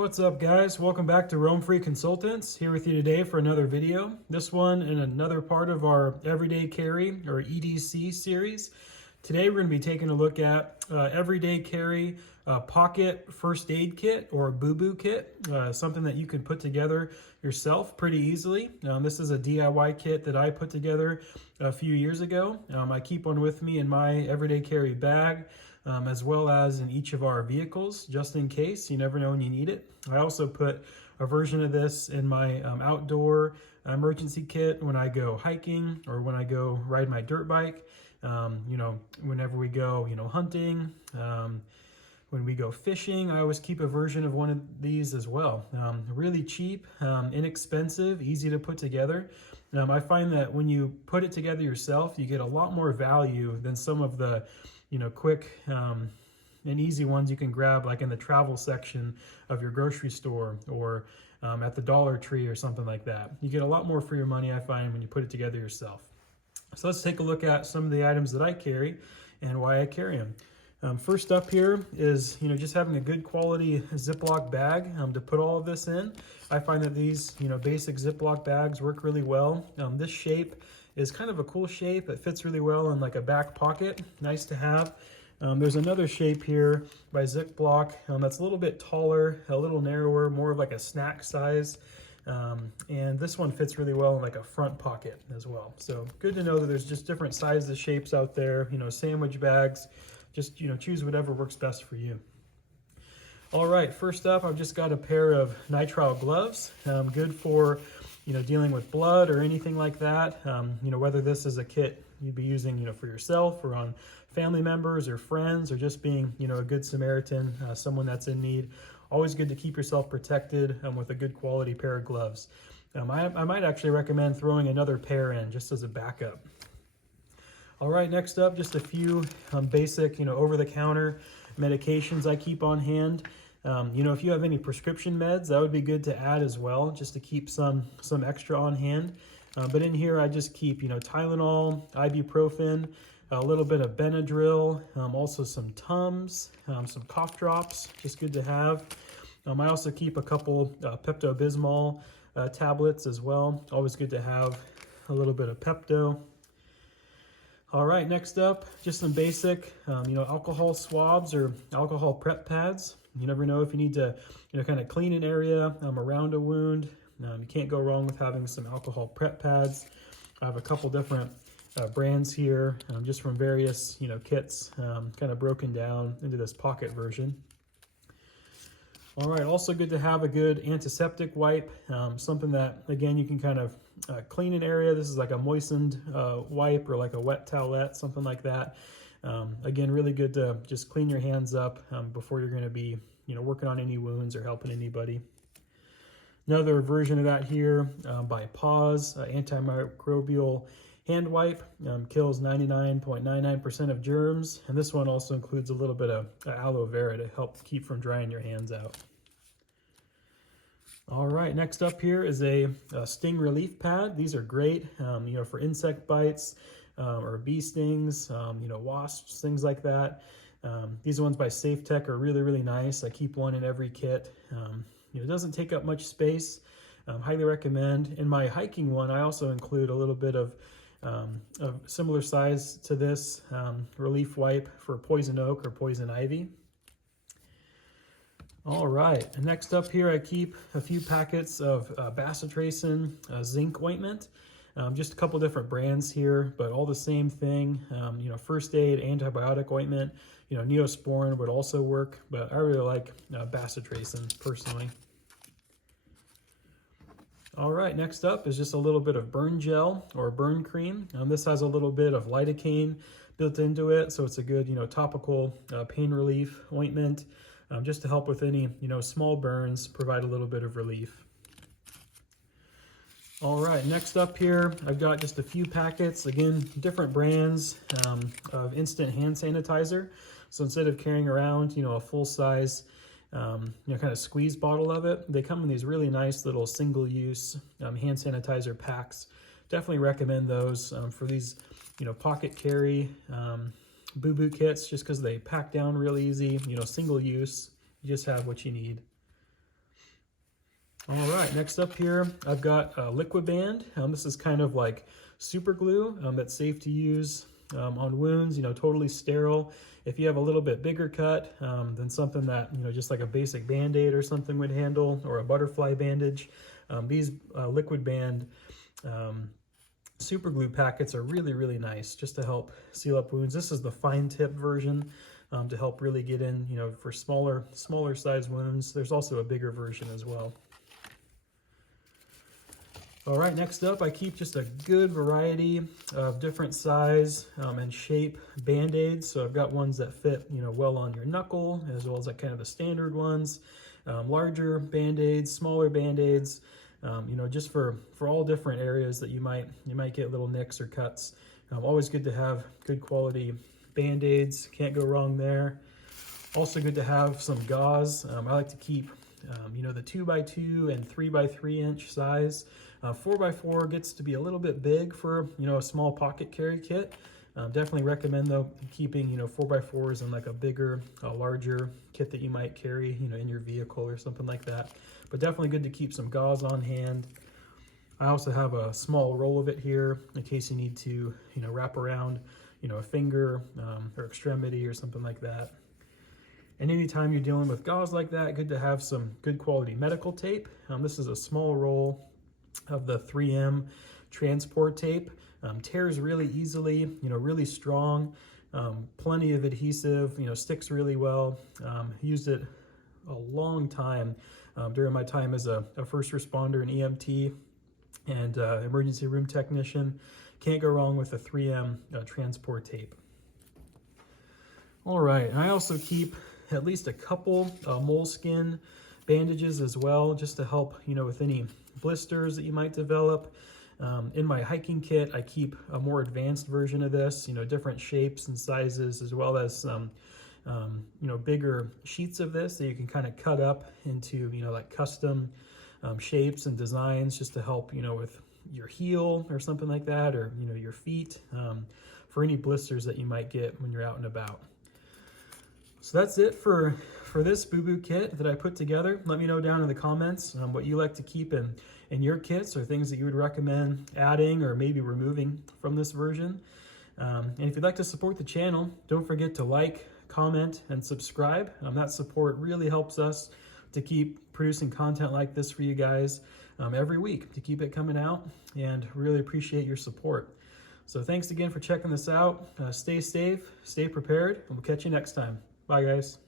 What's up, guys? Welcome back to Roam Free Consultants. Here with you today for another video. This one in another part of our Everyday Carry or EDC series. Today we're going to be taking a look at Everyday Carry pocket first aid kit or boo-boo kit. Something that you can put together yourself pretty easily. This is a DIY kit that I put together a few years ago. I keep one with me in my Everyday Carry bag. As well as in each of our vehicles, just in case. You never know when you need it. I also put a version of this in my outdoor emergency kit when I go hiking or when I go ride my dirt bike. Whenever we go, hunting, when we go fishing, I always keep a version of one of these as well. Really cheap, inexpensive, easy to put together. I find that when you put it together yourself, you get a lot more value than some of the quick and easy ones you can grab like in the travel section of your grocery store or at the Dollar Tree or something like that. You get a lot more for your money, I find, when you put it together yourself. So let's take a look at some of the items that I carry and why I carry them. First up here is just having a good quality Ziploc bag to put all of this in. I find that these basic Ziploc bags work really well. This shape is kind of a cool shape. It fits really well in like a back pocket. Nice to have. There's another shape here by Ziploc that's a little bit taller, a little narrower, more of like a snack size. And this one fits really well in like a front pocket as well. So good to know that there's just different sizes, shapes out there, sandwich bags. Just choose whatever works best for you. All right, first up, I've just got a pair of nitrile gloves. Good for dealing with blood or anything like that. Whether this is a kit you'd be using, for yourself or on family members or friends or just being, a good Samaritan, someone that's in need. Always good to keep yourself protected with a good quality pair of gloves. I might actually recommend throwing another pair in just as a backup. All right, next up, just a few basic, over-the-counter medications I keep on hand. If you have any prescription meds, that would be good to add as well, just to keep some extra on hand. But in here, I just keep, Tylenol, ibuprofen, a little bit of Benadryl, also some Tums, some cough drops, just good to have. I also keep a couple Pepto-Bismol tablets as well. Always good to have a little bit of Pepto. All right, next up, just some basic, alcohol swabs or alcohol prep pads. You never know if you need to, kind of clean an area around a wound. You can't go wrong with having some alcohol prep pads. I have a couple different brands here, just from various, kits, kind of broken down into this pocket version. All right, also good to have a good antiseptic wipe, something that, again, you can kind of clean an area. This is like a moistened wipe or like a wet towelette, something like that. Again, really good to just clean your hands up before you're going to be, working on any wounds or helping anybody. Another version of that here by Paws, antimicrobial hand wipe, kills 99.99% of germs. And this one also includes a little bit of aloe vera to help keep from drying your hands out. All right, next up here is a sting relief pad. These are great, for insect bites or bee stings, wasps, things like that. These ones by Safe Tech are really, really nice. I keep one in every kit. It doesn't take up much space. Highly recommend. In my hiking one, I also include a little bit of similar size to this relief wipe for poison oak or poison ivy. All right, and next up here, I keep a few packets of bacitracin zinc ointment. Just a couple different brands here, but all the same thing. First aid antibiotic ointment. Neosporin would also work, but I really like bacitracin personally. All right, next up is just a little bit of burn gel or burn cream. This has a little bit of lidocaine built into it, so it's a good, topical pain relief ointment, just to help with any, small burns, provide a little bit of relief. All right, next up here, I've got just a few packets, again, different brands of instant hand sanitizer. So instead of carrying around, a full-size, kind of squeeze bottle of it, they come in these really nice little single-use hand sanitizer packs. Definitely recommend those for these, pocket carry boo-boo kits, just because they pack down real easy, single use. You just have what you need. All right, next up here, I've got a liquid band. This is kind of like super glue that's safe to use on wounds, totally sterile. If you have a little bit bigger cut than something that, just like a basic Band-Aid or something would handle, or a butterfly bandage, these liquid band super glue packets are really, really nice just to help seal up wounds. This is the fine tip version to help really get in, for smaller size wounds. There's also a bigger version as well. All right, next up, I keep just a good variety of different size and shape Band-Aids. So I've got ones that fit, well on your knuckle, as well as like kind of the standard ones, larger Band-Aids, smaller Band-Aids, just for all different areas that you might get little nicks or cuts. Always good to have good quality Band-Aids, can't go wrong there. Also good to have some gauze. I like to keep, the 2x2 and 3x3 inch size. 4x4 gets to be a little bit big for, a small pocket carry kit. Definitely recommend though keeping, 4x4s in like a bigger, larger kit that you might carry, in your vehicle or something like that. But definitely good to keep some gauze on hand. I also have a small roll of it here in case you need to, wrap around, a finger or extremity or something like that. And anytime you're dealing with gauze like that, good to have some good quality medical tape. This is a small roll of the 3M transport tape. Tears really easily, really strong, plenty of adhesive, sticks really well. Used it a long time during my time as a first responder, an EMT, and emergency room technician. Can't go wrong with the 3M transport tape. All right, and I also keep at least a couple moleskin bandages as well, just to help, with any blisters that you might develop. In my hiking kit, I keep a more advanced version of this, different shapes and sizes, as well as some, bigger sheets of this that you can kind of cut up into, like custom shapes and designs, just to help, with your heel or something like that, or, your feet, for any blisters that you might get when you're out and about. So that's it for this boo-boo kit that I put together. Let me know down in the comments what you like to keep in your kits, or things that you would recommend adding or maybe removing from this version. And if you'd like to support the channel, don't forget to like, comment, and subscribe. That support really helps us to keep producing content like this for you guys every week, to keep it coming out, and really appreciate your support. So thanks again for checking this out. Stay safe, stay prepared, and we'll catch you next time. Bye, guys.